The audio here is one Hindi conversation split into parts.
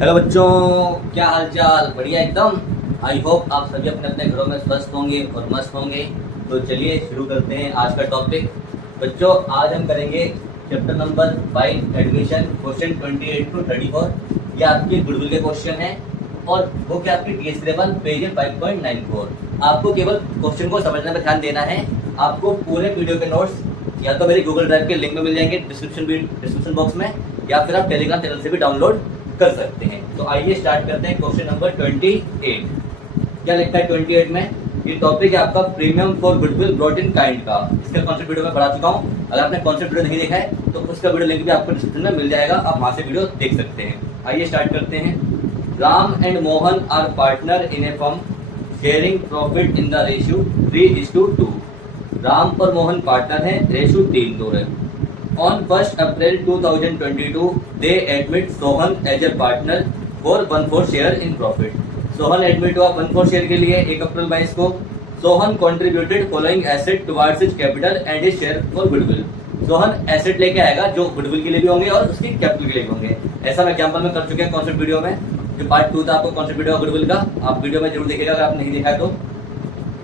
हेलो बच्चों, क्या हाल चाल? बढ़िया एकदम। आई होप आप सभी अपने अपने घरों में स्वस्थ होंगे और मस्त होंगे। तो चलिए शुरू करते हैं आज का टॉपिक। बच्चों, आज हम करेंगे chapter number 5 admission, question 28 to 34। ये आपके गुडविल के क्वेश्चन है और वो क्या आपकी TS11 पेज 5.94। आपको केवल क्वेश्चन को समझने पर ध्यान देना है। आपको पूरे वीडियो के नोट्स या तो मेरे गूगल ड्राइव के लिंक में मिल जाएंगे डिस्क्रिप्शन बॉक्स में, या फिर आप टेलीग्राम चैनल से भी डाउनलोड कर सकते हैं। तो आइए स्टार्ट करते हैं क्वेश्चन नंबर 28। क्या लिखा है 28 में? ये टॉपिक है आपका premium for goodwill brought in kind का। इसका कॉन्सेप्ट वीडियो में पढ़ा चुका हूँ। अगर आपने कॉन्सेप्ट वीडियो नहीं देखा है तो उसका वीडियो लिंक भी आपको डिस्क्रिप्शन में मिल जाएगा, आप वहां से वीडियो देख सकते हैं। आइए स्टार्ट करते हैं। Ram and Mohan are partner in a firm sharing profit in the ratio 3:2। Ram और मोहन पार्टनर हैं, रेशियो 3:2 है। On 1st April 2022, they admit Sohan as a partner for 1/4 share in profit. Sohan admit हुआ 1/4 शेयर के लिए 1 अप्रैल 22 को। Sohan contributed following asset towards his capital and his share for goodwill. Sohan asset लेके आएगा जो गुडविल के लिए भी होंगे और उसकी कैपिटल के लिए भी होंगे। ऐसा मैं एग्जाम्पल में कर चुके हैं कॉन्सेप्ट वीडियो में। जो पार्ट 2 था आपको कॉन्सेप्ट वीडियो गुडविल का, आप वीडियो में जरूर देखिएगा अगर आप नहीं देखा है तो।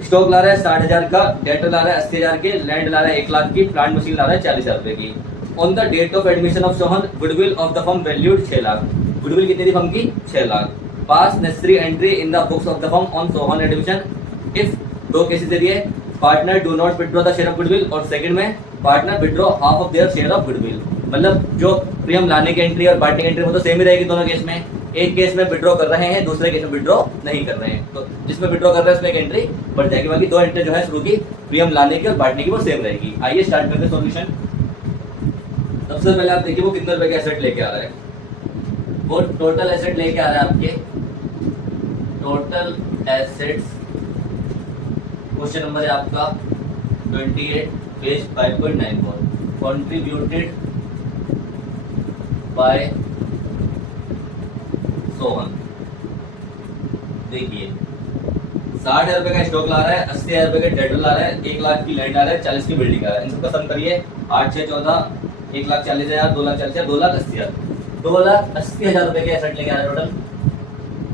स्टॉक ला रहा है 60,000 का, डेटर ला रहा है 80,000 के, लैंड ला रहा है 1 लाख की, प्लांट मशीन ला रहा है 40,000 रुपए की। On the date of admission of Sohan, goodwill of the firm valued 6 lakh. Goodwill कितनी थी फर्म की? 6 lakh. Pass necessary entry in the books of the firm on Sohan admission if दो केसेस दे दिए, partner do not withdraw the share of goodwill, और सेकंड में partner withdraw half of their share of goodwill. मतलब जो प्रीमियम लाने की एंट्री और बांटने की एंट्री वो तो सेम ही रहेगी दोनों केस में। एक केस में विड्रॉ कर रहे हैं, दूसरे केस में विड्रॉ नहीं कर रहे हैं। तो जिसमें विड्रॉ कर रहे हैं उसमें एक एंट्री बढ़ जाएगी, बाकी दो एंट्री जो है शुरू की प्रीमियम लाने की और बांटने की वो सेम रहेगी। आइए स्टार्ट करते हैं सॉल्यूशन। सबसे पहले आप देखिए वो कितने रुपए के एसेट लेके आ रहा है। वो टोटल एसेट लेके आ रहा है आपके, टोटल एसेट्स क्वेश्चन नंबर है आपका 28 पेज 5.94। Contributed bye Sohan. देखिए 60,000 रुपए का स्टॉक ला रहा है, 80,000 रुपए का डेटर ला रहा है, 1 लाख की लैंड ला रहा है, 40 की बिल्डिंग ला रहा है। इन सबका सम करिए 8 6 14, 1,40,000, 2,40,000, 2,80,000, 2,80,000 रुपए के एसेट लेके आ रहा है टोटल।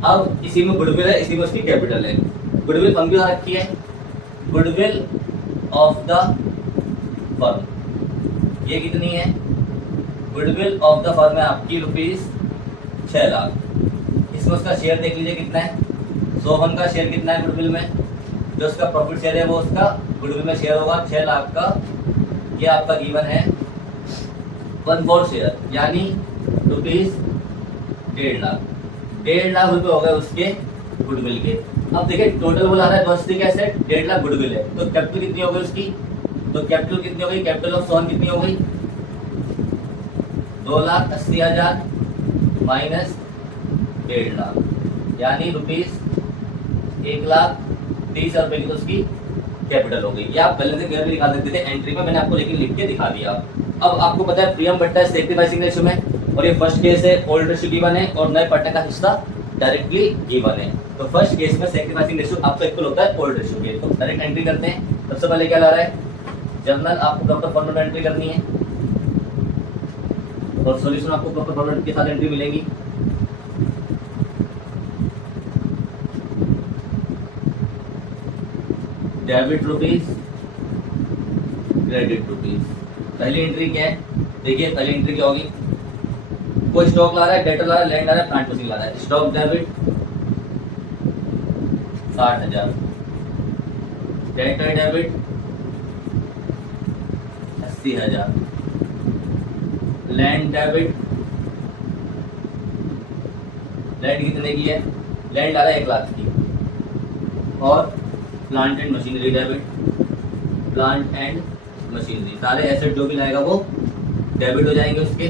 अब इसी में गुडविल है, इसी में उसकी कैपिटल है। गुडविल फर्म की रखी है, गुडविल ऑफ द फर्म ये कितनी है? गुडविल ऑफ द फर्म है आपकी ₹6 लाख। इसमें उसका शेयर देख लीजिए कितना है। सोहन का शेयर कितना है गुडविल में? जो उसका प्रॉफिट शेयर है वो उसका गुडविल में शेयर होगा 6 लाख का। ये आपका गिवन है 1/4 शेयर, यानी ₹1.5 लाख। 1.5 लाख रुपए हो गए उसके गुडविल के। अब देखिए टोटल बोला रहा है 280 का एसेट, 1.5 लाख गुडविल है, तो कैपिटल कितनी हो गई उसकी? तो कैपिटल कितनी हो गई? कैपिटल ऑफ सोहन कितनी हो गई? 2,80,000 माइनस 1.5 लाख, यानी ₹1,30,000 रुपए की तो उसकी कैपिटल हो गई। ये आप बैलेंस क्लियर भी दिखा सकते थे एंट्री में, मैंने आपको लेकिन लिख के दिखा दिया। अब आपको पता है प्रीमियम बढ़ता है सेक्रीफाइसिंग रेशियो में, और ये फर्स्ट केस है ओल्ड रेशियो गिवन है और नए पार्टनर का हिस्सा डायरेक्टली गिवन है। तो फर्स्ट केस में सेक्रीफाइसिंग रेशियो आपका इक्वल होता है ओल्ड रेशियो के। तो डायरेक्ट एंट्री करते हैं। सबसे पहले क्या ला रहा है? जर्नल आपको प्रॉपर फॉर्मेट में एंट्री करनी है और सॉल्यूशन आपको प्रॉपर फॉर्मेट के साथ एंट्री मिलेगी। Debit rupees, credit rupees. पहली एंट्री क्या है? देखिए पहली एंट्री क्या होगी? कोई स्टॉक ला रहा है, डेटर ला रहा है, लैंड ला रहा है, प्लांट मशीन ला रहा है। Stock debit 60,000, debtor debit 80,000, land debit, land कितने की है? लैंड ला रहा है 1 लाख की, और plant and machinery debit, plant and machinery. सारे एसेट जो भी लाएगा वो डेबिट हो जाएंगे उसके।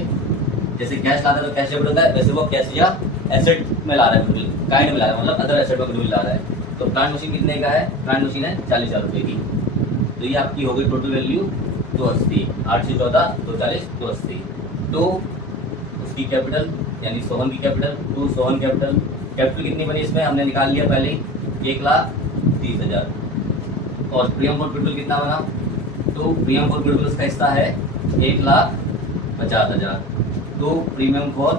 जैसे कैश लाता है तो कैश डेबिट होता है, वैसे वो कैश या एसेट में ला रहा है, गुडविल काइंड में ला रहा है, मतलब अदर एसेट में गुडविल ला रहा है। तो प्लांट मशीन कितने का है? प्लांट मशीन है 40,000 रुपए की। तो ये आपकी हो गई टोटल वैल्यू 280, 8 से 14, 240, 280। तो उसकी कैपिटल यानी सोहन की capital, to Sohan capital. Capital कितनी बनी इसमें? हमने निकाल लिया पहले ही 1,30,000। और प्रीमियम फॉर गुडविल कितना बना? तो प्रीमियम फॉर गुडविल उसका हिस्सा है 1,50,000। तो प्रीमियम फॉर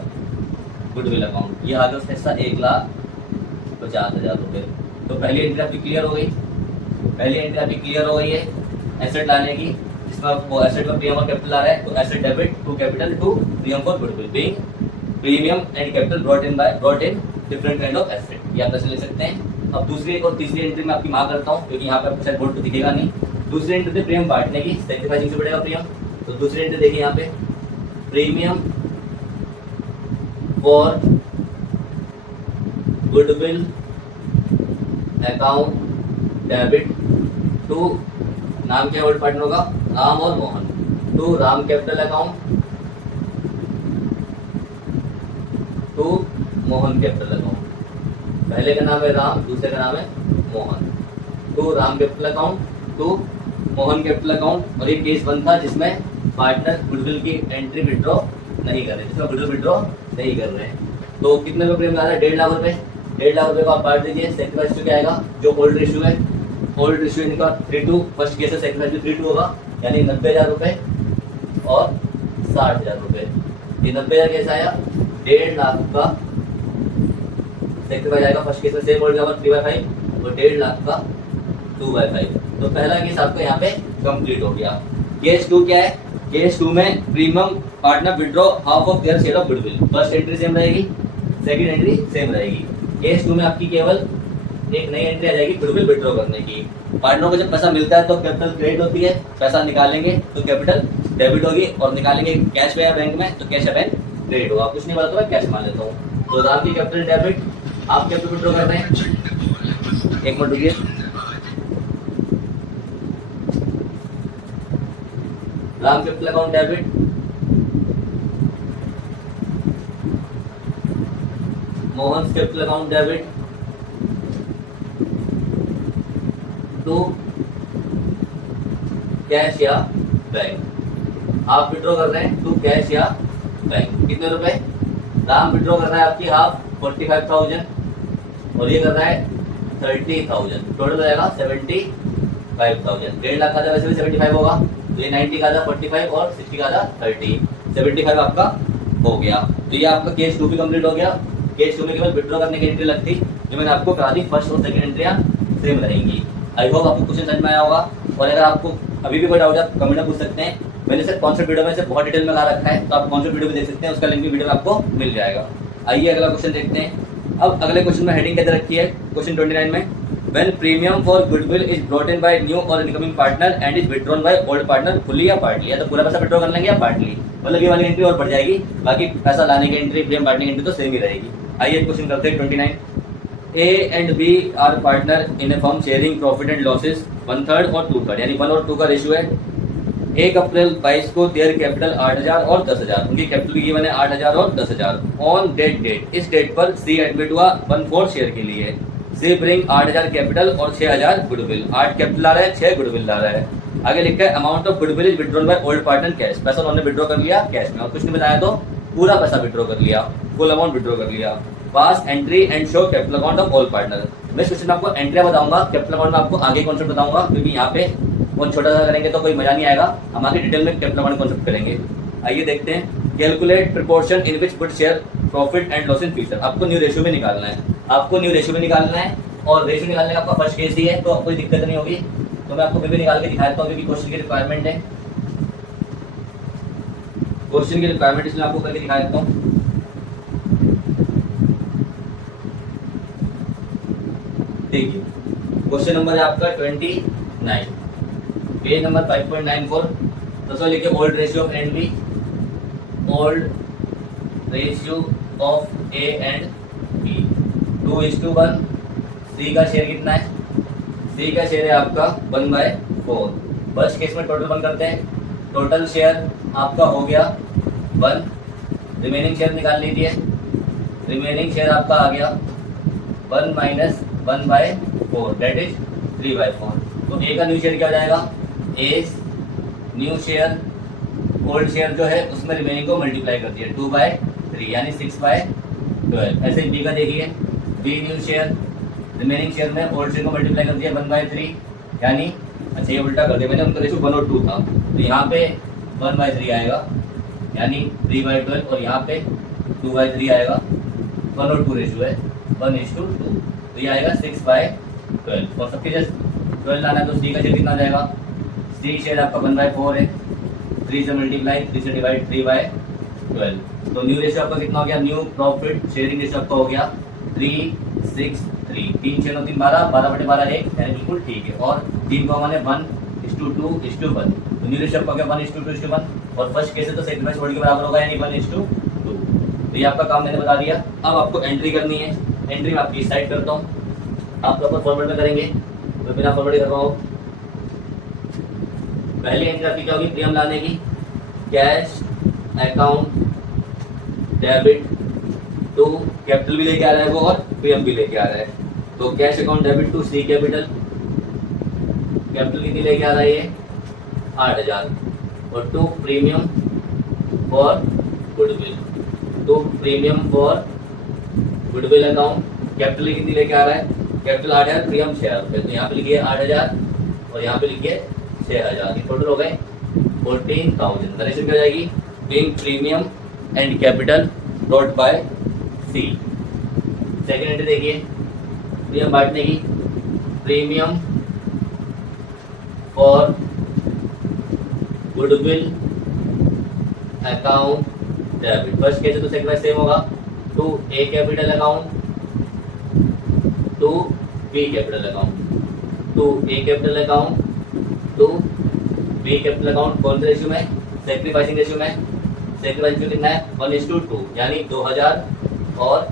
गुडविल अकाउंट, ये आ गया उसका हिस्सा 1,50,000 रुपये। तो पहली एंट्री आपकी क्लियर हो गई, पहली एंट्री आपकी क्लियर हो गई है एसेट लाने की, जिसमें वो एसेट में प्रीमियम और कैपिटल आ रहा है, तो asset debit to capital to premium for goodwill being premium and capital brought in different kind of asset, ये आप ऐसे लिख सकते हैं। अब दूसरी और तीसरी एंट्री में आपकी मार्क करता हूँ, क्योंकि यहाँ पे आपको शायद बोर्ड पे दिखेगा नहीं। दूसरी एंट्री थी प्रीमियम बांटने की, सेक्रीफाइसिंग से बढ़ेगा प्रीमियम, तो दूसरी एंट्री देखिए यहाँ पे premium for goodwill account debit to, नाम क्या ओल्ड पार्टनर होगा, राम और Mohan, to Ram capital account to Mohan capital account. पहले का नाम है राम, दूसरे का नाम है Mohan, to Ram capital account to Mohan capital account. और ये केस वन था जिसमें पार्टनर गुडविल की एंट्री विड्रॉ नहीं कर रहे, जिसमें गुडविल विड्रॉ नहीं कर रहे हैं। तो कितने रुपये प्रीमियम आ रहा है, 1.5 लाख रुपये। 1.5 लाख रुपये को आप बांट दीजिए, सेक्रीफाइस रेशियो क्या आएगा, जो ओल्ड रेशियो है, ओल्ड रेशियो इनका 3:2, फर्स्ट केस है सेक्रीफाइस 3:2 होगा, यानी 90,000 रुपये और 60,000 रुपये। ये 90,000 कैसे आया, 1.5 लाख का सेक्रीफाइस आएगा, फर्स्ट केस में सेम ओल्ड का 3/5 और 1.5 लाख का 2/5। तो पहला केस आपका यहाँ पे कंप्लीट हो गया। केस 2 क्या है, केस 2 में premium partner withdraw half of their share of goodwill, first entry same रहेगी, सेकंड एंट्री सेम रहेगी। केस 2 में आपकी केवल एक नई एंट्री आ जाएगी गुडविल विड्रॉ करने की। पार्टनरों को जब पैसा मिलता है तो कैपिटल क्रेडिट होती है, पैसा निकालेंगे तो कैपिटल डेबिट होगी, और निकालेंगे कैश में या बैंक में तो कैश या बैंक क्रेडिट होगा। कुछ नहीं बोलता, मैं कैश मान लेता हूँ। तो राम की कैपिटल डेबिट, आप कैपिटल विड्रॉ कर रहे हैं, एक मिनट रुकिए, Ram capital account debit Mohan capital account debit to cash या बैंक। आप विड्रॉ कर रहे हैं टू कैश या बैंक। कितने रुपए, राम विड्रॉ कर रहा है आपकी हाफ 45,000 और ये कर रहा है 30,000, टोटल हो जाएगा 75,000। 1.5 लाख का था, वैसे भी 75 होगा, तो ये 90 का था 45 और 60 का था 30, 75 आपका हो गया। तो ये आपका केस 2 भी कंप्लीट हो गया। केस 2 में केवल विड्रॉ करने की एंट्री लगती, जो मैंने आपको करा दी, फर्स्ट और सेकंड एंट्रियां सेम रहेंगी। आई होप आपको क्वेश्चन समझ में आया होगा, और अगर आपको अभी भी कोई डाउट है आप कमेंट में पूछ सकते हैं। मैंने सिर्फ कॉन्सेप्ट वीडियो में से बहुत डिटेल में ला रखा है, तो आप कॉन्सेप्ट वीडियो भी देख सकते हैं, उसका लिंक भी वीडियो में आपको मिल जाएगा। आइए अगला क्वेश्चन देखते हैं। अब अगले क्वेश्चन में हेडिंग कैसे रखी है, क्वेश्चन 29 में, when premium for goodwill is brought in by new or incoming partner and is withdrawn by old partner fully या partly, या तो पूरा पैसा विड्रॉ कर लेंगे या पार्टली, मतलब ये वाली एंट्री और बढ़ जाएगी, बाकी पैसा लाने की एंट्री प्रीमियम बांटने की एंट्री तो सेम ही रहेगी। आइए क्वेश्चन करते हैं 29। A and B are partner in a firm sharing profit and losses 1/3 और 2/3, यानी 1 और 2 का रेशियो है। 1 अप्रैल 22 को देयर कैपिटल 8,000 और 10,000, उनकी कैपिटल की मैंने 8,000 और 10,000। ऑन डेट, इस डेट पर सी एडमिट हुआ 1/4 शेयर के लिए। सी ब्रिंग 8,000 कैपिटल और 6,000 गुडविल, 8 कैपिटल ला रहा है, 6 गुडविल ला रहा है। आगे लिखा है amount of goodwill is withdrawn by old partner cash, पैसा उन्होंने विड्रॉ कर लिया कैश में, और कुछ नहीं बताया तो पूरा पैसा विड्रॉ कर लिया, फुल अमाउंट विड्रॉ कर लिया। Pass entry and show capital account of all partner. मैं इस क्वेश्चन में आपको एंट्री बताऊंगा, कैपिटल अकाउंट में आपको आगे कॉन्सेप्ट बताऊंगा, क्योंकि यहाँ पे बहुत छोटा सा करेंगे तो कोई मजा नहीं आएगा, हम आगे डिटेल में कैपिटल अकाउंट कॉन्सेप्ट करेंगे। आइए देखते हैं। Calculate proportion in which would share profit and loss in future. आपको न्यू रेशियो में निकालना है, आपको न्यू रेशियो में निकालना है, और रेशियो निकालने का आपका फर्स्ट केस ही है, तो कोई दिक्कत नहीं होगी। तो मैं आपको फिर भी निकाल के दिखा देता हूँ, क्योंकि क्वेश्चन की रिक्वायरमेंट है, क्वेश्चन की रिक्वायरमेंट, इसलिए आपको करके दिखा देता हूँ। देखिए क्वेश्चन नंबर है आपका 29, पेज नंबर 5.94। तो लिखिए old ratio of and B, old ratio of A and B 2:1। C का शेयर कितना है, सी का शेयर है आपका 1/4। फर्स्ट केस में टोटल 1 करते हैं, टोटल शेयर आपका हो गया 1, रिमेनिंग शेयर निकाल लीजिए, रिमेनिंग शेयर आपका आ गया 1 - 1/4, दैट इज 3/4। तो ए का न्यू शेयर क्या हो जाएगा, a new share, old share जो है उसमें रिमेनिंग को मल्टीप्लाई कर दिया 2/3, यानी 6/12। ऐसे बी का देखिए, B new share, remaining share में ओल्ड शेयर को मल्टीप्लाई कर दिया 1/3, यानी अच्छा ये उल्टा कर दिया मैंने, उनका रेशियो 1 और 2 था, तो यहाँ पे 1/3 आएगा, यानी 3/12, और यहाँ पे 2/3 आएगा, 1 और 2 रेशियो है 1:2, तो ये आएगा 6/12। और सबके जस्ट 12 लाना है तो सी का शेयर कितना आ जाएगा, सी शेयर आपका 1/4 है, 3 से मल्टीप्लाई 3 से डिवाइड 3/12। तो न्यू रेशियो आपका कितना हो गया, न्यू प्रॉफिट शेयरिंग रेशियो आपका हो गया 3:6:3, 3 6 9 3 12, 12/12 1, यानी बिल्कुल ठीक है। और 3 को मैंने 1:2:1, तो न्यू रेशियो आपका क्या 1:2:1, और फर्स्ट केस है तो सेकंड वर्ड के बराबर होगा यानी 1:2। तो ये आपका काम मैंने बता दिया। अब आपको एंट्री करनी है, एंट्री में आपकी साइड करता हूँ, आप प्रॉपर फॉर्मेट में करेंगे तो बिना फॉर्मेट कर रहा हूँ। पहली एंट्री आपकी क्या होगी, प्रीमियम लाने की, cash account debit to, capital भी लेके आ रहा है वो और प्रीमियम भी लेके आ रहा है, तो cash account debit to C capital, capital कितनी लेके आ रहा है ये 8,000, और to premium for goodwill, to premium for goodwill account, capital कितनी लेके आ रहा है, कैपिटल 8,000, प्रीमियम 6,000 रुपये, तो यहाँ पे लिखिए 8,000 और यहाँ पे लिखिए 6,000, ये टोटल हो गए 14,000। नरेशन क्या हो जाएगी, being premium and capital brought by C. Second entry देखिए, प्रीमियम बांटने की, premium for goodwill account debit, first case है तो सेकंड में सेम होगा, to A capital account to B capital account, to A capital account to B capital account, कौन से रेशियो में, सेक्रीफाइसिंग रेशियो में, सेक्रीफाइसिंग रेशियो कितना है 1:2, यानी 2,000 और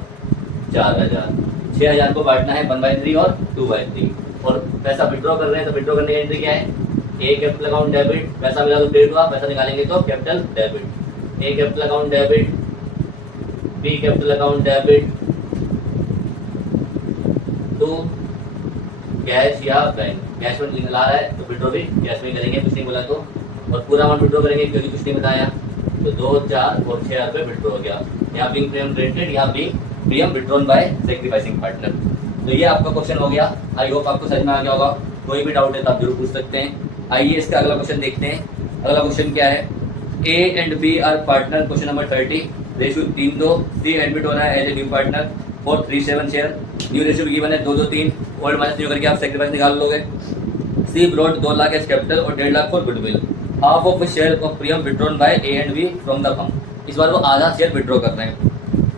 4,000, 6,000 को बांटना है 1/3 और 2/3, और पैसा विड्रॉ कर रहे हैं तो विड्रॉ करने की एंट्री क्या है, ए कैपिटल अकाउंट डेबिट, पैसा मिला तो क्रेडिट हुआ, पैसा निकालेंगे तो capital debit, A capital account debit, B capital account debit to cash या बैंक, कैश में ला रहा है तो विड्रॉ भी कैश में करेंगे, कुछ नहीं बोला तो, और पूरा अमाउंट विड्रॉ करेंगे क्योंकि कुछ नहीं बताया, तो 2, 4 और 6,000 रुपये विड्रॉ हो गया, यहाँ बीइंग प्रीमियम क्रेडिटेड, यहाँ being premium withdrawn by sacrificing partner. तो ये आपका क्वेश्चन हो गया, आई होप आपको समझ में आ गया होगा। कोई भी डाउट है तो आप जरूर पूछ सकते हैं। आइए इसका अगला क्वेश्चन देखते हैं। अगला क्वेश्चन क्या है, A and B are partner, question number 30, ratio 3:2, C admit हो रहा है as a new partner for 37 share, new ratio given है 2:3, ओल्ड माइनस न्यू करके आप सेक्रीफाइस निकाल लोगे। C brought 2 lakh as capital और 1.5 lakh for goodwill, half of share of premium withdrawn by A and B from the firm, इस बार वो आधा शेयर विड्रॉ कर रहे हैं।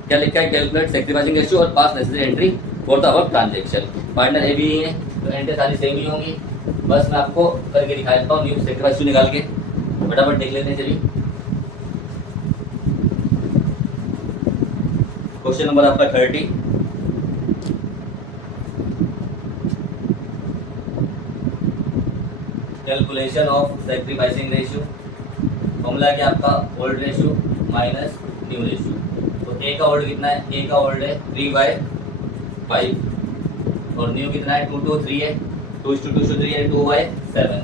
क्या लिखा है, कैलकुलेट सेक्रीफाइसिंग रेशियो और pass necessary entry for the above transaction. Partner A भी है तो एंट्री सारी सेम ही होंगी, बस मैं आपको करके दिखा देता हूँ न्यू सेक्रीफाइस निकाल के, फटाफट देख लेते हैं। चलिए क्वेश्चन नंबर आपका 30, calculation of sacrificing ratio, formula क्या आपका, old ratio minus new ratio. तो ए का ओल्ड कितना है, ए का ओल्ड है 3/5 और न्यू कितना है 2:3 है, 2:2 है 2/7,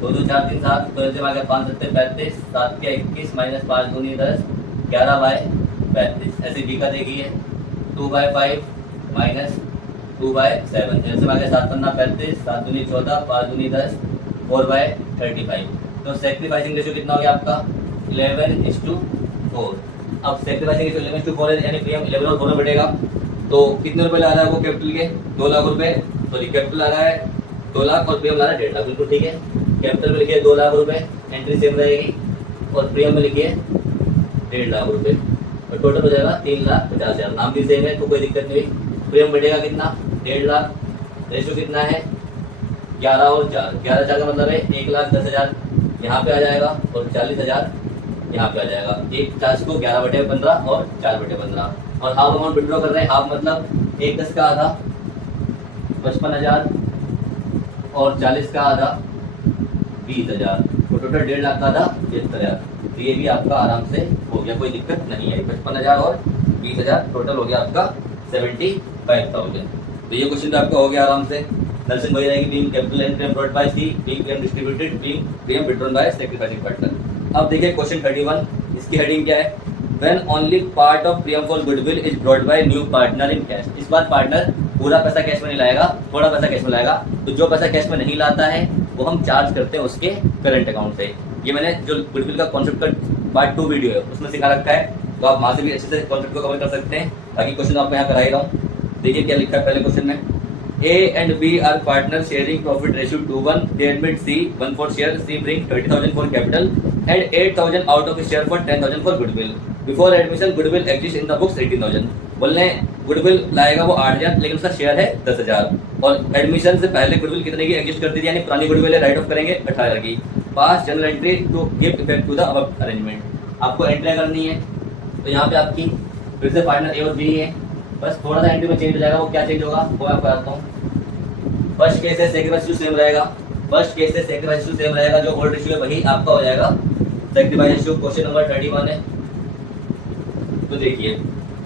2 2 4 3 7, तो ऐसे आ गया 5 7 35, 7 के 21 माइनस 5 दूनी 10, 11/35। ऐसे बी का देखिए 2/5 माइनस 2/7, ऐसे आ गया 7 पन्ना 35, 7 दूनी 14, 5 दूनी 10, 4/35। तो सेक्रीफाइसिंग रेशियो कितना हो गया आपका 11:4। अब सेक्रीफाइसिंग रेशियो 11:4 है, यानी प्रीमियम 11 और 4 में बढ़ेगा, तो कितने रुपए ला रहा है वो कैपिटल के 2 लाख रुपए, सॉरी कैपिटल आ रहा है 2 लाख और प्रीमियम ला रहा है 1.5 लाख, बिल्कुल ठीक है। कैपिटल में लिखिए 2 लाख रुपए, एंट्री सेम रहेगी, और प्रीमियम में लिखिए 1.5 लाख रुपए, और टोटल हो जाएगा 3,50,000। नाम भी सेम है तो कोई दिक्कत नहीं हुई। प्रीमियम बढ़ेगा कितना 1.5 लाख, रेशियो कितना है 11 और 4, 11 4 का मतलब है 1,10,000 यहाँ पे आ जाएगा और 40,000 यहाँ पे आ जाएगा। एक 40 को 11/15 और 4/15, और हाफ अमाउंट विड्रॉ कर रहे हैं, हाफ मतलब 1/10 का आधा 55,000 और 40 का आधा 20,000, तो टोटल 1.5 लाख का आधा 73,000। तो ये भी आपका आराम से हो गया, कोई दिक्कत नहीं है। 55,000 और 20,000 टोटल हो गया आपका 75,000। तो ये क्वेश्चन तो आपका हो गया आराम से। नर्सिंग वही रहेगी, being capital and premium brought by C, being premium distributed, being premium withdrawn by sacrificing partner. अब देखिए क्वेश्चन 31, इसकी हेडिंग क्या है, when only part of premium for goodwill is brought by new partner in cash. इस बार पार्टनर पूरा पैसा कैश में नहीं लाएगा, थोड़ा पैसा कैश में लाएगा, तो जो पैसा कैश में नहीं लाता है वो हम चार्ज करते हैं उसके करंट अकाउंट से। ये मैंने जो गुडविल का कॉन्सेप्ट का पार्ट 2 वीडियो है उसमें सिखा रखा है, तो आप वहाँ से भी अच्छे से कॉन्सेप्ट को कवर कर सकते हैं। बाकी क्वेश्चन आपको यहाँ कराई रहा हूँ। देखिए क्या लिखा है पहले क्वेश्चन में, A and B are partners sharing profit ratio 2:1. They admit C 1 for share. C bring 30,000 for capital and 8,000 out of his share for 10,000 for goodwill. Before admission, goodwill exists in the books 18,000. बोलने गुडविल लाएगा वो 8,000 लेकिन उसका शेयर है 10,000 और एडमिशन से पहले गुडविल कितने की एग्जिस्ट करती थी, यानी पुरानी गुडविल है राइट ऑफ करेंगे 18,000 की। Pass general entry to give effect to the above arrangement, आपको एंट्री करनी है। तो यहाँ पे आपकी फिर से पार्टनर ए और बी है, बस थोड़ा सा एंट्री में चेंज हो जाएगा। वो क्या चेंज होगा वो मैं आपको बताता हूँ। फर्स्ट केस है सेकंड रेशियो सेम रहेगा, फर्स्ट केस है सेकंड रेशियो सेम रहेगा, जो ओल्ड रेशियो है वही आपका हो जाएगा सेकंड रेशियो। क्वेश्चन नंबर 31 है, तो देखिए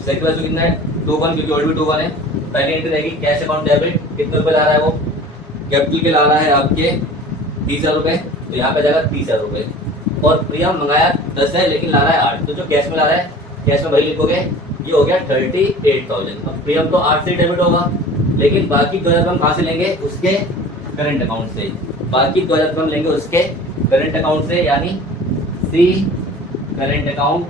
सेकंड रेशियो कितना है 2:1, क्योंकि ओल्ड भी 2:1 है। पहली एंट्री रहेगी कैश अकाउंट डेबिट, कितने रुपए ला रहा है वो, कैपिटल के ला रहा है आपके 30,000 रुपए, तो यहाँ पे जाएगा 30,000 रुपए। और प्रीमियम मंगाया 10 है लेकिन ला रहा है 8, तो जो कैश में ला रहा है कैश में वही लिखोगे, ये हो गया 38,000। अब प्रीमियम तो 8 से डेबिट होगा, लेकिन बाकी 2,000 हम कहाँ से लेंगे, उसके करंट अकाउंट से। बाकी 2,000 हम लेंगे उसके करंट अकाउंट से, यानी सी करंट अकाउंट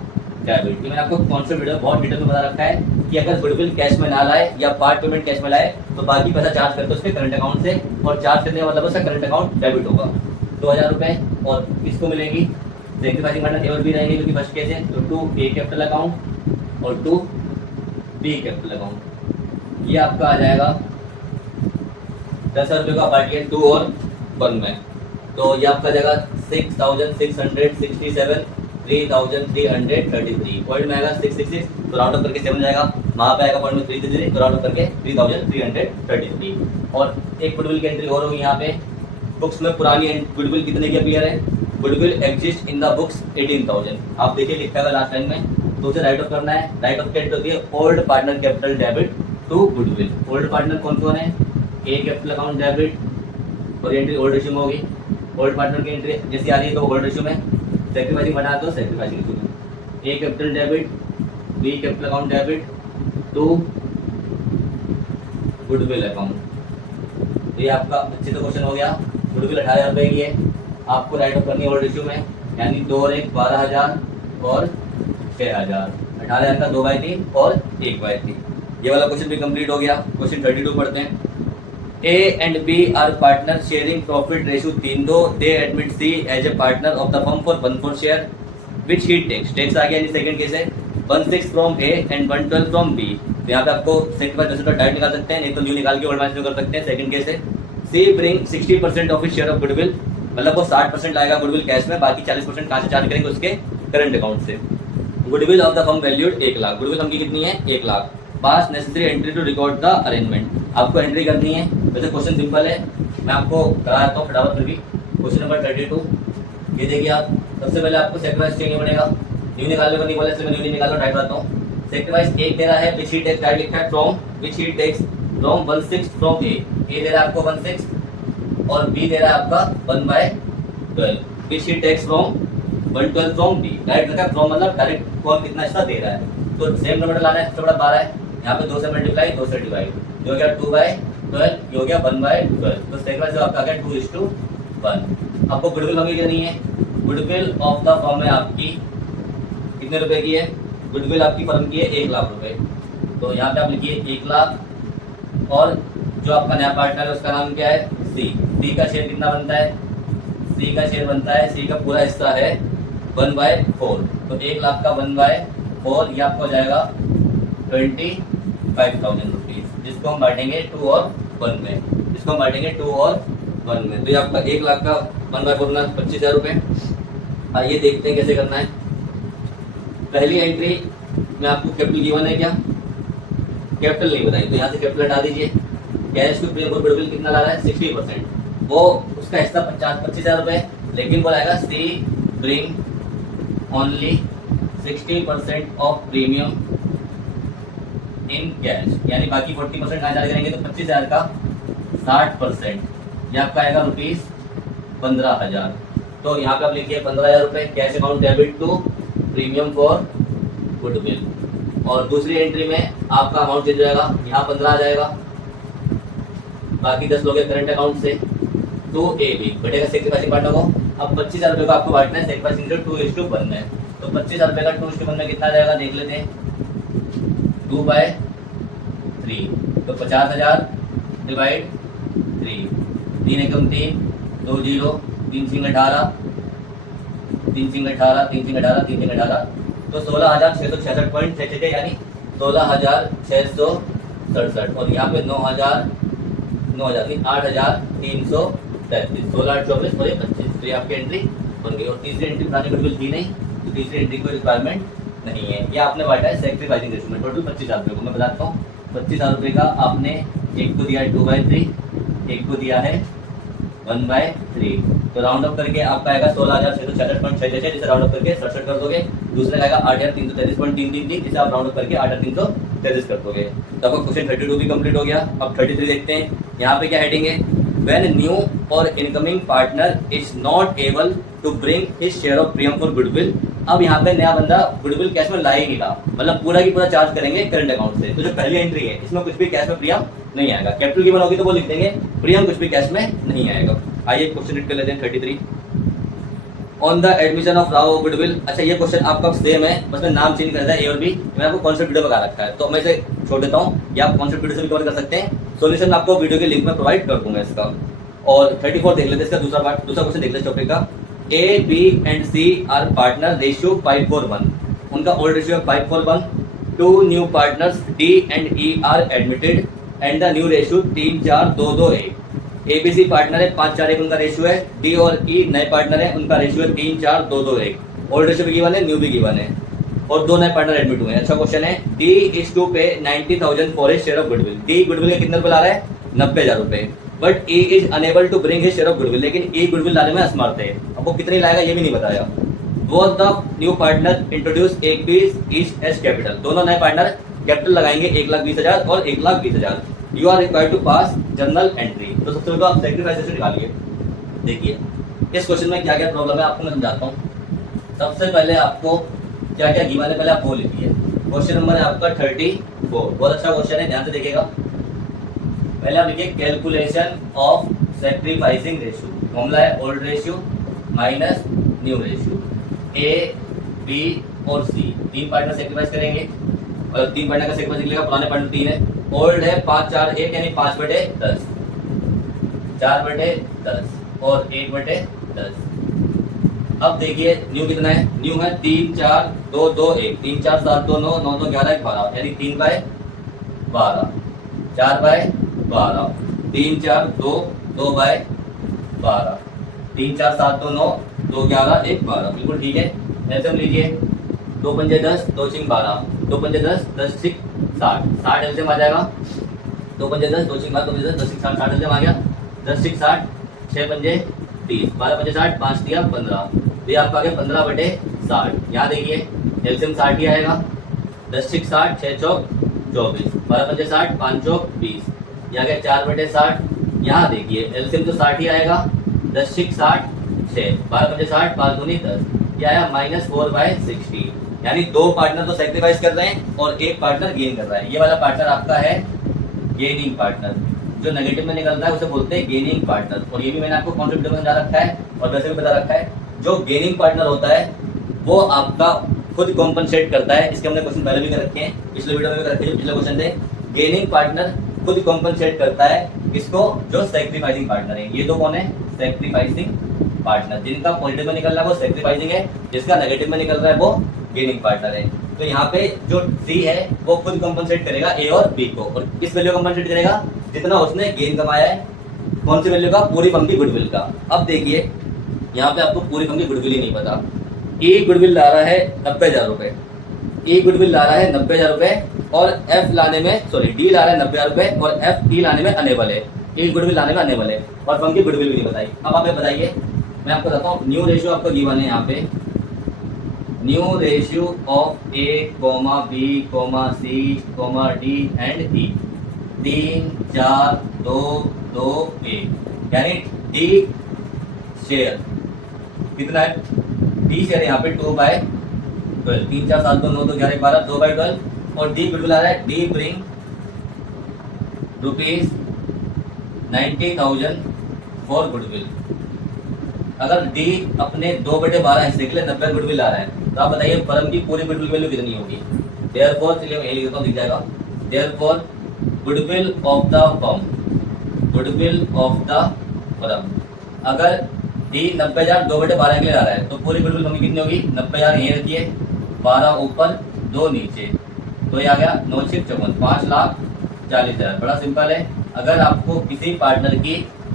डेबिट। मैंने आपको कॉन्सेप्ट वीडियो बहुत डिटेल में बता रखा है कि अगर गुडविल कैश में ना लाए या पार्ट पेमेंट कैश में लाए तो बाकी पैसा चार्ज करते उसके करंट अकाउंट से, और चार्ज करने का मतलब उसका करंट अकाउंट डेबिट होगा 2,000 रुपए। और किसको मिलेंगी, सेक्रीफाइसिंग पार्टनर ए और बी रहेंगे क्योंकि फर्स्ट केस है, तो 2 ए कैपिटल अकाउंट और 2 बी कैपिटल अकाउंट। ये आपका आ जाएगा 10,000 रुपये का पार्टी है 2 और 1 में, तो ये आपका जाएगा 6,667, 3,333 पॉइंट में आएगा 666, तो राउंड अप करके 7 जाएगा, वहाँ पे आएगा पॉइंट में 333, तो राउंड अप करके 3,333। और एक गुडविल की एंट्री और होगी यहाँ पे बुक्स में। पुरानी गुडविल कितने की अपीयर है, goodwill exist in the books 18,000। आप देखिए लिखा है लास्ट टाइम में, तो उसे राइट ऑफ करना है। राइट ऑफ कैट होती है old partner capital debit to goodwill. Old partner कौन कौन है, ए कैपिटल अकाउंट डेबिट, और एंट्री ओल्ड रेशियो में होगी। ओल्ड पार्टनर की एंट्री जैसी आ रही है तो ओल्ड रेशियो में, सेक्रीफाइसिंग बना दो सेक्रीफाइसिंग रेशियो में। A capital debit, B capital account debit to goodwill account. ये आपका अच्छे से क्वेश्चन हो गया। गुडविल 18,000 रुपये की है, आपको राइट ऑफ करनी है ओल्ड रेशियो में, यानी 2 और 1 12,000 और 6,000। 18,000 का 2/3 और 1/3। ये वाला क्वेश्चन भी कंप्लीट हो गया। क्वेश्चन 32 पढ़ते हैं। A and B are partners sharing profit ratio 3:2. They admit C as a partner of the firm for 1 for share, which he takes आ गया। यानी सेकंड केस है 16 from A and 112 from B। तो यहाँ पे आपको सेकंड बार 10 डायरेक्ट निकाल सकते हैं, नहीं तो न्यू निकाल के ओल्ड माइनस कर सकते हैं। सेकंड केस है C bring 60% of his share of goodwill, मतलब वो 60% लाएगा गुडविल कैश में, बाकी 40% कहाँ से चार्ज करेंगे, उसके करंट अकाउंट से। Goodwill of the firm valued 1 lakh, goodwill firm की कितनी है 1 lakh. Pass necessary entry to record the arrangement, आपको एंट्री करनी है। वैसे क्वेश्चन सिंपल है, मैं आपको करा देता हूँ फटाफट। फिर भी क्वेश्चन नंबर 32, ये देखिए आप सबसे पहले आपको सेक्रीफाइस चाहिए पड़ेगा। न्यू निकालने को नहीं बोला इसलिए मैं न्यू निकाल राइट करता हूँ। सेक्रीफाइस 1 दे रहा है विच ही टेक्स, डायरेक्ट लिखा है from which he takes from 1/6 from A दे रहा है आपको 1/6 और बी दे रहा है आपका 1/12, which he takes from 112 from B. Direct लिखा है फ्रॉम, मतलब डायरेक्ट कौन कितना इसका दे रहा है। तो सेम नंबर लाना है, सबसे बड़ा 12 है, यहाँ पे 2 से मल्टीप्लाई 2 से डिवाइड, जो हो गया 2/12, ये हो गया 1/12। तो सेकंड जो आपका आ गया 2:1। आपको गुडविल होगी कि नहीं है, गुडविल ऑफ द फर्म है आपकी कितने रुपए की है, गुडविल आपकी फर्म की है 1 लाख रुपए। तो यहाँ पे आप लिखिए 1 लाख, और जो आपका नया पार्टनर है उसका नाम क्या है सी का शेयर कितना बनता है, सी का शेयर बनता है, सी का पूरा हिस्सा है 1/4। तो 1 लाख का 1/4 ये आपको हो जाएगा 25,000 रुपीज, जिसको हम बांटेंगे 2 और 1 में, जिसको हम बांटेंगे 2 और 1 में। तो ये आपका 1 लाख का 1/4 ना 25,000 रुपये। आइए देखते हैं कैसे करना है। पहली एंट्री में आपको कैपिटल गिवन है क्या, कैपिटल नहीं बताई, तो यहाँ से कैपिटल हटा दीजिए। कैश टू प्रीमियम गुडविल कितना ला रहा है 60%, वो उसका हिस्सा 25,000 रुपये, लेकिन वो लाएगा C bring only 60% of premium in cash, यानी बाकी 40% कहाँ चार्ज करेंगे, तो 25,000 का 60% ये आपका आएगा ₹15,000। तो यहाँ पे आप लिखिए 15,000 रुपये cash account debit to premium for goodwill. और दूसरी एंट्री में आपका अमाउंट चेंज हो जाएगा, यहाँ 15 आ जाएगा, बाकी 10 लोग करंट अकाउंट से। तो ए बी बटेगा सेक्रीफाइसिंग पार्टनर को। अब 25,000 रुपये को आपको बांटना है सेक्रीफाइसिंग 2:1 में। तो 25,000 रुपये का 2:1 में कितना जाएगा देख लेते हैं। 2/3 तो 50,000 डिवाइड 3, 3 एकम 3, 2 0, 3 सिंग 18, 3 सिंग 18, 3 सिंग 18, 3 सिंग 18, तो 16,666.66 यानी 16,667 और यहाँ पे 8,333, 16 24 और 25, तो ये आपकी एंट्री बन गई। और तीसरी एंट्री बनाने को बिल्कुल थी नहीं, तो तीसरी एंट्री कोई रिक्वायरमेंट नहीं है। ये आपने बांटा है सैक्रिफाइसिंग रेशियो में। टोटल 25,000 रुपये को मैं बताता हूँ। 25,000 रुपये का आपने एक को दिया है 2/3, एक को दिया है 1/3, तो राउंड अप करके आपका आएगा 16,666.66, जिसे राउंड अप करके 67 कर दोगे। दूसरे का आएगा 8,333.333, जिसे आप राउंड अप करके 8,333 कर दोगे। तो आपका क्वेश्चन 32 भी कंप्लीट हो गया। अब 33 देखते हैं। यहाँ पे क्या हेडिंग है, व्हेन न्यू और incoming partner is not able to bring his share of premium for goodwill. अब यहाँ पे नया बंदा गुडविल कैश में ला ही नहीं रहा, मतलब पूरा की पूरा चार्ज करेंगे करंट अकाउंट से। तो जो पहली एंट्री है इसमें कुछ भी कैश में प्रीमियम नहीं आएगा। कैपिटल गिवन होगी तो वो लिख देंगे, प्रीमियम कुछ भी कैश में नहीं आएगा। आइए क्वेश्चन रीड कर लेते हैं। 33 on the admission of Rao goodwill. अच्छा ये क्वेश्चन आपका सेम है, बस मैं नाम चेंज कर दिया ए और बी। मैंने आपको कॉन्सेप्ट वीडियो बता रखा है, तो मैं इसे छोड़ देता हूँ, या आप कॉन्सेप्ट वीडियो से भी कवर कर सकते हैं। सॉल्यूशन आपको वीडियो के लिंक में प्रोवाइड कर दूंगा इसका। और 34 देख लेते हैं, इसका दूसरा क्वेश्चन देख लेते हैं टॉपिक का। A B and C are partner, ratio 5:1। उनका ओल्ड रेशियो है 5:1। 2 new partners D and E are admitted and the new ratio 3:4:2:1। ABC partner है 5:4:1 उनका रेशियो है। डी और ई नए पार्टनर है, उनका रेशियो है 3:4:2:1। ओल्ड रेशियो भी गिवन है, न्यू भी गिवन है, और 2 नए पार्टनर एडमिट हुए हैं। अच्छा क्वेश्चन है, D is to pay 90,000 for his share of goodwill. D goodwill के कितने रुपए ला रहा है, 90,000 रुपए। But E is unable to bring his share of goodwill, लेकिन ई गुडविल लाने में असमर्थ है। अब वो कितनी लाएगा ये भी नहीं बताया। Both the new partner introduce एक पीस ईच एज कैपिटल। दोनों नए पार्टनर कैपिटल लगाएंगे 1,20,000 और 1,20,000। You are required to pass journal entry. तो सबसे पहले आप सैक्रिफाइस निकालिए। देखिए इस क्वेश्चन में क्या क्या प्रॉब्लम है आपको मैं समझाता हूँ। सबसे पहले आपको क्या क्या गिवन है पहले आप वो लिखिए। क्वेश्चन नंबर है आपका 34, बहुत अच्छा क्वेश्चन है, ध्यान से देखिएगा। पहले आप लिखिए calculation of sacrificing ratio. Formula है old ratio minus new ratio. A B और सी 3 पार्टनर सैक्रिफाइस करेंगे, और 3 पार्टनर का सैक्रिफाइस निकलेगा। पुराने पार्टनर 3 है, ओल्ड है 5/4:1 यानी 5/10, 4/10 और 1/10। अब देखिए न्यू कितना है, न्यू है 3:4:2:1। 3 4 7 2 9 9 2 11 12 यानी 3/12, 4/12, 3 4 2 2/12, 3 4 7 2 9 2 11 1 12। बिल्कुल ठीक है। एलसीएम लीजिए, 2 पंजे 10, 2 6 12, 2 पंजे 10, 10 6 60, 60 एलसीएम आ जाएगा। 2 पंजे 10, 2 6 12, 2 पंजे 10, 10 6 60 एलसीएम आ गया। 10 6 60, 6 पंजे 30, 12 पंजे 60, 5 दिया 15, तो ये आपका आ गया 15/60। यहाँ देखिए एलसीएम 60 ही आएगा। 10 6 60, 6 चौक 24, 12 पंजे 60, 5 चौक 20, ये आ गया 4/60। यहाँ देखिए एलसीएम तो 60 ही आएगा। 10 6 60, 6, 12 पंजे 60, 5 दूनी 10, ये आया -4/60। यानी 2 पार्टनर तो सैक्रिफाइस कर रहे हैं और 1 पार्टनर गेन कर रहा है। ये वाला पार्टनर आपका है गेनिंग पार्टनर, जो नेगेटिव में निकलता है उसे बोलते हैं गेनिंग पार्टनर। और ये भी मैंने आपको कॉन्सेप्ट में समझा रखा है और वैसे भी बता रखा है। जो गेनिंग पार्टनर होता है वो आपका खुद कॉम्पनसेट करता है। इसके हमने क्वेश्चन पहले भी कर रखे हैं, पिछले वीडियो में भी कर रखे हैं। पिछले क्वेश्चन थे गेनिंग पार्टनर खुद कॉम्पनसेट करता है किसको, जो सैक्रिफाइसिंग पार्टनर है। ये दो कौन है, सैक्रिफाइसिंग पार्टनर। जिनका पॉजिटिव में निकल रहा है वो सैक्रिफाइसिंग है, जिसका नेगेटिव में निकल रहा है वो गेनिंग पार्टनर है। तो यहाँ पे जो सी है वो खुद कॉम्पनसेट करेगा ए और बी को, और किस वैल्यू कॉम्पनसेट करेगा, जितना उसने गेन कमाया है। कौन सी वैल्यू का, पूरी फर्म की गुडविल का। अब देखिए यहाँ पे आपको पूरी फर्म की गुडविल ही नहीं पता। ए गुडविल ला रहा है 90,000 रुपए, ए गुडविल ला रहा है 90,000 रुपए, और एफ लाने में डी ला रहा है 90,000 रुपए, और एफ ई लाने में अनेबल है। ए गुडविल लाने में अनेबल है और फर्म की गुडविल भी नहीं बताई। अब आप बताइए, मैं आपको बताता हूँ। न्यू रेशियो आपका गिवन है यहाँ पे, new ratio of A, B, C, D and E 3 4 2 2 1, यानी डी शेयर कितना है, डी शेयर यहाँ पे 2/12, 3 4 7 2 9 2 11 12, 2/12। और डी गुडविल आ रहा है, डी ब्रिंग ₹90,000 फॉर गुडविल। अगर डी अपने 2/12 हिस्से के लिए 90 गुडविल आ रहा है तो आप बताइए फर्म की पूरी गुडविल वैल्यू कितनी होगी। देयरफॉर, चलिए मैं लिख देता हूँ, दिख जाएगा। Therefore goodwill of the firm, goodwill of the firm, अगर डी 90,000 2/12 के लिए आ रहा है तो पूरी गुडविल फर्म की कितनी होगी। 90,000 यहीं रखिए, 12 ऊपर 2 नीचे, तो ये आ गया 9×54, 5,40,000। बड़ा सिंपल है। अगर आपको किसी पार्टनर की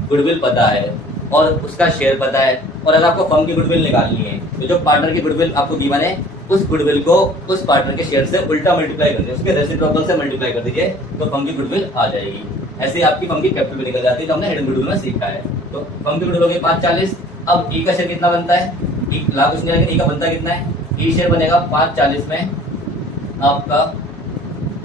गुडविल पता है और उसका शेयर पता है और अगर आपको फर्म की गुडविल निकालनी है तो जो पार्टनर की गुडविल आपको दी बने उस गुडविल को उस पार्टनर के शेयर से उल्टा मल्टीप्लाई कर दीजिए, उसके रेसिप्रोकल से मल्टीप्लाई कर दीजिए तो फर्म की गुडविल आ जाएगी। ऐसे आपकी फर्म की कैपिटल भी निकल जाती है, जो हमने हिडन गुडविल में सीखा है। तो फर्म की गुडविल हो गई 540। अब ई का शेयर कितना बनता है, ई लाख कुछ नहीं, लेकिन ई का बनता कितना है, ई शेयर बनेगा 540 में आपका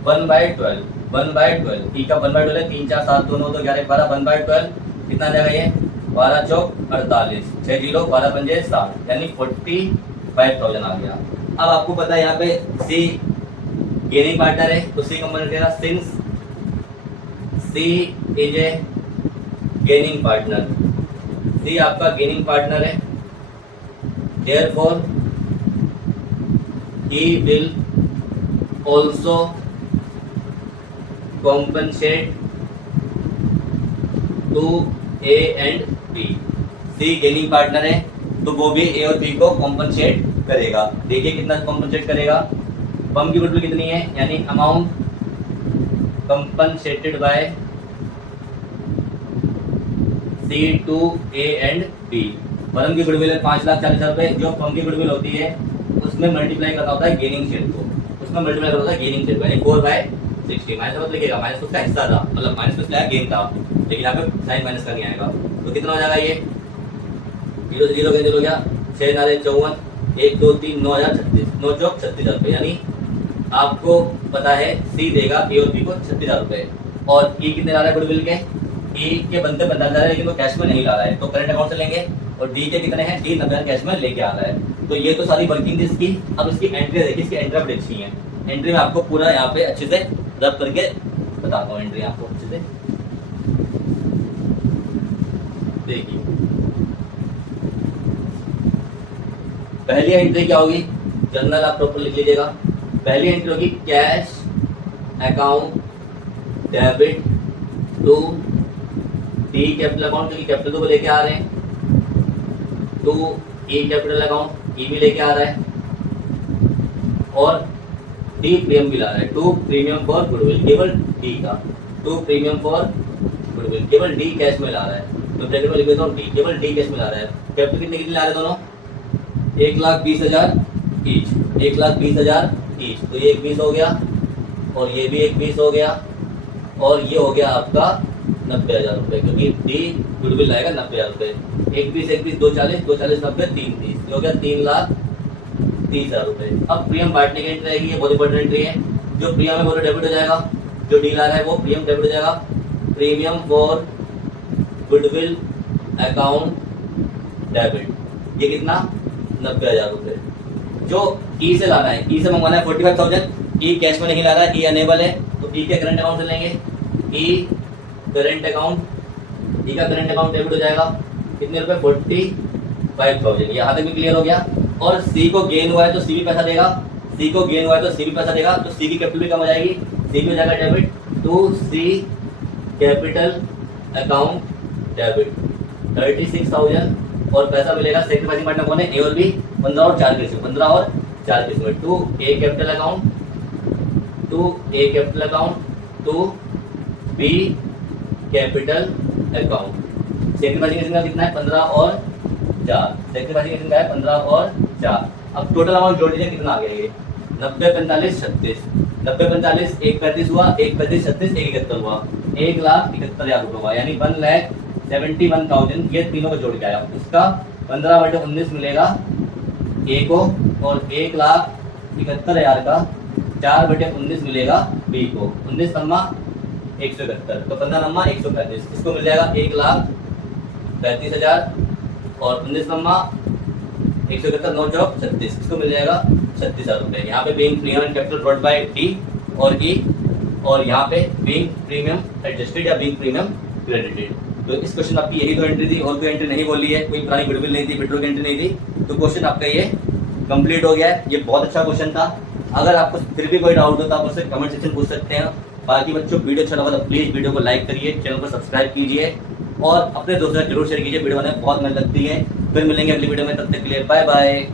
1/12, 1/12, ई का 1/12 है, 3 4 7 2 9 2 11 12, 1/12 कितना जाएगा ये, 12 चौक 48, 6 0 12 पंजे 60, यानी 45,000 आ गया। अब आपको पता है यहाँ पे सी गेनिंग पार्टनर है तो सी कंपोनेंट देगा, since C is a gaining partner, C आपका गेनिंग पार्टनर है, therefore he will also compensate to A and B। C gaining partner है तो वो भी ए और बी को कॉम्पनसेट करेगा। देखिए कितना कॉम्पनसेट करेगा, फर्म की गुडविल कितनी है, यानी amount compensated by C to A and B. Firm की गुडविल है 5,40,000 रुपए, जो फर्म की गुडविल होती है उसमें मल्टीप्लाई करना होता है गेनिंग शेयर को, उसमें मल्टीप्लाई करना होता है गेनिंग शेयर को, यानी 4/60। माइनस मतलब लिखेगा, माइनस उसका हिस्सा था, मतलब माइनस कुछ लाया गेन था, लेकिन यहाँ पे साइन माइनस का नहीं आएगा। तो कितना हो जाएगा ये, 0 0 कैंसिल हो गया, 6 9 54, 1 2 3 9,036, 9 चौक 36,000 रुपये। यानी आपको पता है सी देगा ए और बी को 36,000 रुपये, और ई कितने ला रहा है गुडविल के, ई के बनते 45,000 है लेकिन वो कैश में नहीं ला रहा है, तो करंट अकाउंट से लेंगे। और डी के कितने हैं, डी 90,000 कैश में लेके आ रहा है। तो ये तो सारी वर्किंग थी इसकी। अब इसकी एंट्री देखिए, इसकी एंट्री बड़ी अच्छी है। एंट्री में आपको पूरा यहाँ पे अच्छे से रब करके बताता हूँ, एंट्री आपको अच्छे से देखिए। पहली एंट्री क्या होगी, जनरल आप प्रॉपर लिख लीजिएगा। पहली एंट्री होगी cash account debit to D capital account, क्योंकि कैपिटल को लेके आ रहे हैं, to E capital account, E भी लेके आ रहा है, और डी प्रीमियम भी ला रहा है, टू प्रीमियम फॉर गुडविल, केवल डी का, टू प्रीमियम फॉर गुडविल, केवल डी कैश में ला रहा है। तो ब्रैकेट में लिख देता हूँ डी, केवल डी कैश में ला रहा है। कैपिटल कितने कितने ला रहे हैं दोनों, 1,20,000 ईच, 1,20,000 ईच, तो ये 20 हो गया और ये भी 20 हो गया, और ये हो गया आपका 90,000 रुपये, क्योंकि डी गुडविल लाएगा 90,000 रुपये। 21 2 40, 2 40 90 3 30, हो गया 3,30,000 रुपये। अब प्रीमियम बांटने की एंट्री रहेगी, ये बहुत इंपॉर्टेंट एंट्री है। जो प्रीमियम है वो डेबिट हो जाएगा, जो डी ला रहा है वो प्रीमियम डेबिट हो जाएगा। Premium for goodwill account debit, ये कितना, 90,000 रुपये। जो ई से लाना है, ई से मंगवाना है 45,000, ई कैश में नहीं ला रहा है, ई अनेबल है, तो ई के करंट अकाउंट से लेंगे, ई करंट अकाउंट, ई का करंट अकाउंट डेबिट हो जाएगा कितने रुपए, 45,000। यहाँ तक भी क्लियर हो गया। और सी को गेन हुआ है तो सी भी पैसा देगा, सी को गेन हुआ है तो सी भी पैसा देगा, तो सी की कैपिटल भी कम हो जाएगी, सी भी हो जाएगा debit to C capital account debit 36,000, और पैसा मिलेगा सेक्रीफाइसिंग पार्टनर कौन है, ए और बी, 15 और 4 किस्म, 15 और 4 किस्म, to A capital account, to A capital account, to B capital account. Sacrificing का कितना है, 15 और 4, सेक्रीफाइसिंग का है 15 और 4। अब टोटल अमाउंट जोड़ लीजिए कितना आ गया ये, 90 45 36, 90 45 1 35 हुआ, 1 35 36 1 71 हुआ, 1,71,000 रुपये हुआ, यानी 1,71,000। ये तीनों को जोड़ के आया, उसका 15/19 मिलेगा ए को, और 1,71,000 का 4/19 मिलेगा बी को। 19 नम्मा 171, तो 15 नम्मा 135, इसको मिल जाएगा 1,35,000, और 19 नम्मा 171 9 चौक 36, इसको मिल जाएगा 36,000 रुपये। यहाँ पे being premium and capital brought bye D और ई, और यहाँ पे बीइंग प्रीमियम एडजस्टेड या बीइंग प्रीमियम क्रेडिटेड। तो इस क्वेश्चन आपकी यही तो एंट्री थी, और कोई एंट्री नहीं बोली है, कोई पुरानी गुडविल नहीं थी, विड्रॉ की एंट्री नहीं थी, तो क्वेश्चन आपका ये कंप्लीट हो गया है। ये बहुत अच्छा क्वेश्चन था। अगर आपको फिर भी कोई डाउट हो तो आप उससे कमेंट सेक्शन पूछ सकते हैं। बाकी बच्चों वीडियो अच्छा लगा तो प्लीज़ वीडियो को लाइक करिए, चैनल को सब्सक्राइब कीजिए और अपने दोस्तों से जरूर शेयर कीजिए। वीडियो बनाने में बहुत मेहनत लगती है। फिर मिलेंगे अगली वीडियो में, तब तक के लिए बाय बाय।